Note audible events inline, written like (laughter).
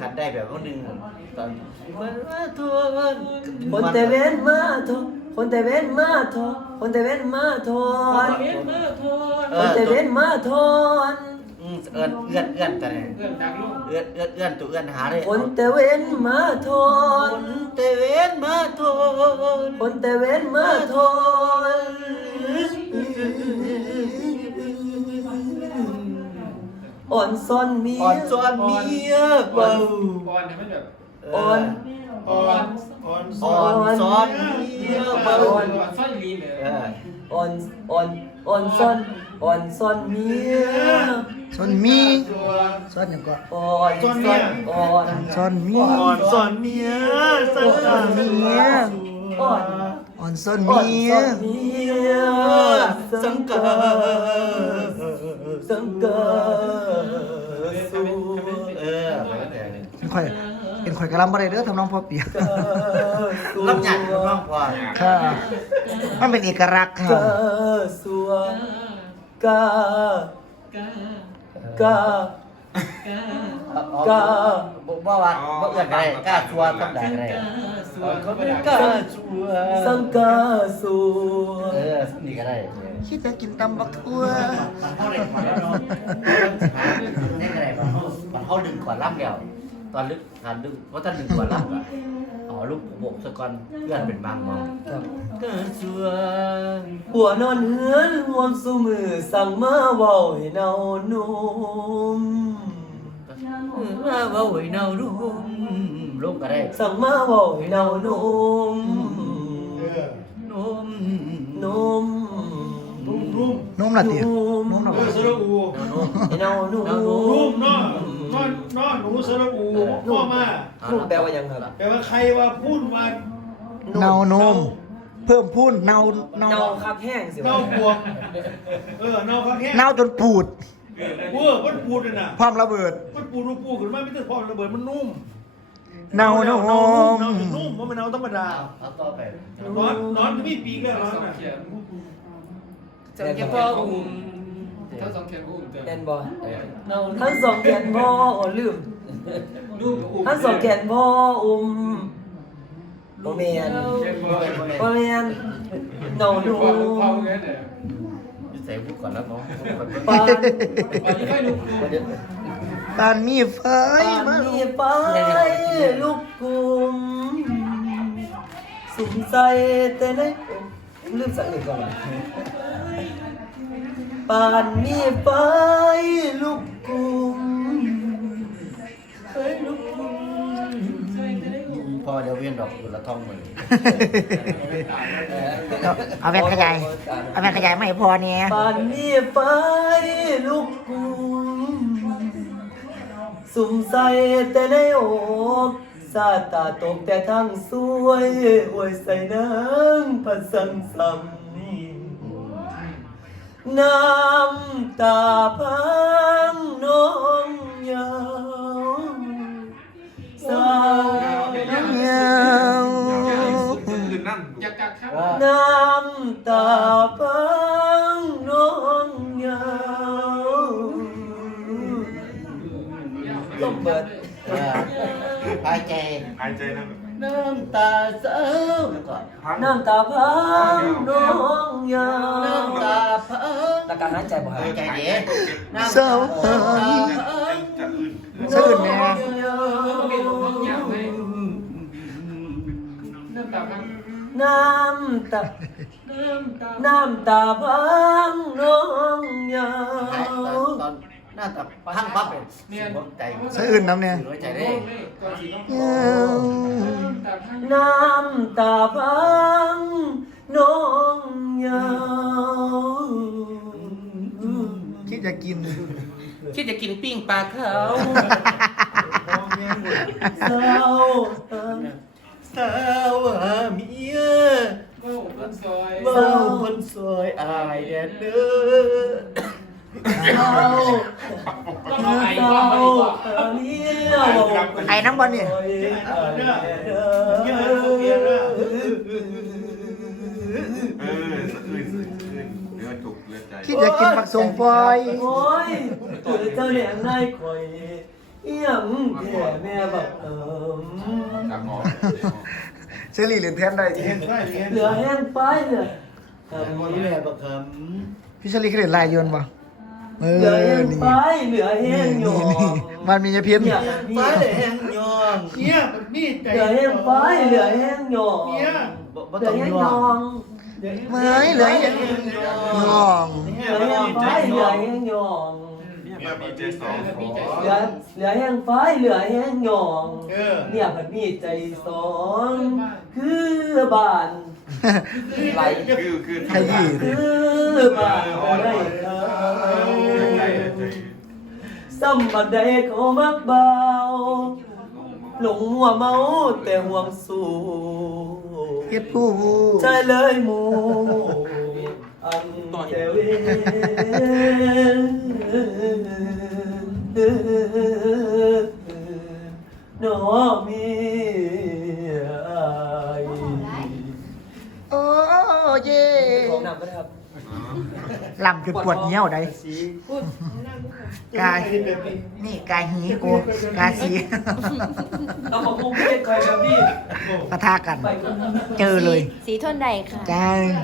ขาดได้แบบว่าหนึ่งตอนคนมาทัวร์คนแตเว้นมาทัวคนแตเว้นมาทัวคนแตเว้นมาทัวคนแตเว้นมาทัวร์เอื้อนเอื้อนเอื้อนแต่เนี่ยเอื้อนเอื้อนเอื้อนตัวเอื้อนหาเลยคนแต่เว้นมาทนคนแต่เว้นมาทนคนแต่เว้นมาทนอ่อนซ่อนเมียอ่อนซ่อนเมียเบาอ่อนเนี่ยมันแบบอ่อนอ่อนอ่อนซ้อนเมียเบาอ่อนซ่อนเมียอ่อนอนอ่อนซ่อนอ่อนซ่อนเมียซ่อนมีซ่อนยังก็อ่อนซ่อนเมียอ่อนซ่อนเมียอ่อนซ่อนเมียอ่อนซ่อนเมียอ่อนอ่นสนเมียสังกาสังกาเอ็นข่อย เป็นข่อยกระลำอะไรเด้อทำน้องพ่อเปียกลำหยาดบ้างพ่อค่ะมันเป็นเอกลักษณ์ค่ะสัวกากากากาบ่บ่ว่าบ่เอื้อนไดกาสัวทำได้ไร sông ca su khi ta chìm tâm bắt thua bạn hôn đừng quả lắm kìa toàn lực hàn đừng có à. thân đừng quả lắm ở lúc của bộ cho con gần biển bằng mà ca su của non hứa hôn su mử sang mơ vào hồi nôm mơ vào hồi nôm ลูกก็ไดสักมาบอกให้เรานุ่มนุ่มนุ่มนุ่มนุ่มนุ่มนละมนี้มนุ่มนละมนี้มนุ่มนละมนี้มนุ่มนุ่มนมนนมนหนูสระบูพ่อมาพูดแปลว่ายังไงล่ะแปลว่าใครว่าพูดว่าเนานมเพิ่มพูนเนาเนาคับแห้งสิเนาบวกเออเนาคับแห้งเนาจนปูดเออมันปูดเลยนะความระเบิดมันปูดรูปูขึ้นมาไม่ใช่ความระเบิดมันนุ่มนาเนาุอมนุ่มว่ามันเนาธรรมดาแต่อไปร้อนร้อนที่ปีกเลยร้อนอ่ะจะเก็บพ่ออุ้มทั้สองแขนอุ้มนบ่เนทั้งสองแขนบ่อลืมนุ่มอุ้มท้งสองแขนบ่อุ้มโบเมียนโบเมียนนเนาดมใส่บุกก่อนแล้วเนาะปานปานไม่ลุบ้านมีไฟบ้านมีไฟลูกกุมสุขใจแต่ไหนลืมสักหนึ่งก่อนบ้านมีไฟลูกกุมพอเดี๋ยวเวียนดอกอยู่ละท้องหมือเอาแว่นขยาย เอาแว่นขยายไม่พอเนี่ยบ้านมีไฟลูกซุ่มใส่แต่ในโอซาตาตกแต่ทางสวยหวยใส่นางผสมซ้ำนี่น้ำตาพังน้องยาวสาวยาวน้ำตาพัง bớt Hai chê Hai chê Nam ta sớm Nam ta phong đông nhau Nam ta phong Ta cả hai chê bỏ hai chê gì Sớm Sớm nè Nam ta Nam ta Nam ta vắng (laughs) nhau (laughs) (laughs) <đông nhà. Nam cười> น่าจะพังปั๊บเลยสื่อใจสื่นน้ำเนี่ยใจได้น้ำตาพังน้องเยาคิดจะกิน คิดจะกินปิ้งปลาเขาสาวสาวเมียเศร้าคนสวยอายแดดเด้อไอ้น้ำบอลเนี่ยคิดจะกินผักสมปอยโอ้ยเจ้าเนี่ยนายคอยเอี่ยมแก่แม่บักเเชลีเหลือทนได้เหลือแทนไปเนี่ยพี่เชลี่เคยเล่นลายยนต์ป่ะเหลือเฮงไปเหลือเฮงยองมันมีเฉพาะเนี่ยไปเหลือเฮงยองเนี่ยมีเหลือเฮงไปเหลือเฮงหยองเนี่ยเหลือเฮงยองเหมยเหลือเฮงยองเหลือเฮงหไปเหลือเฮงยองเหลือเหลือเห้งไฟเหลือเห้ง ยองเนี่ยผัดมีใจสองคือบานไหลคือคือไทยคือบานอะไรเซ้ำบักใดเขามักเบาหลงหัวเมาแต่ห่วงสูเก็บผู้ใช่เลยมูอันต่อยเวนอมีลำคืปวดเหี้ยวได้ กาย นี่กายหีกู กายสีปะทากัน เจอเลย สีทนใดค่ะจ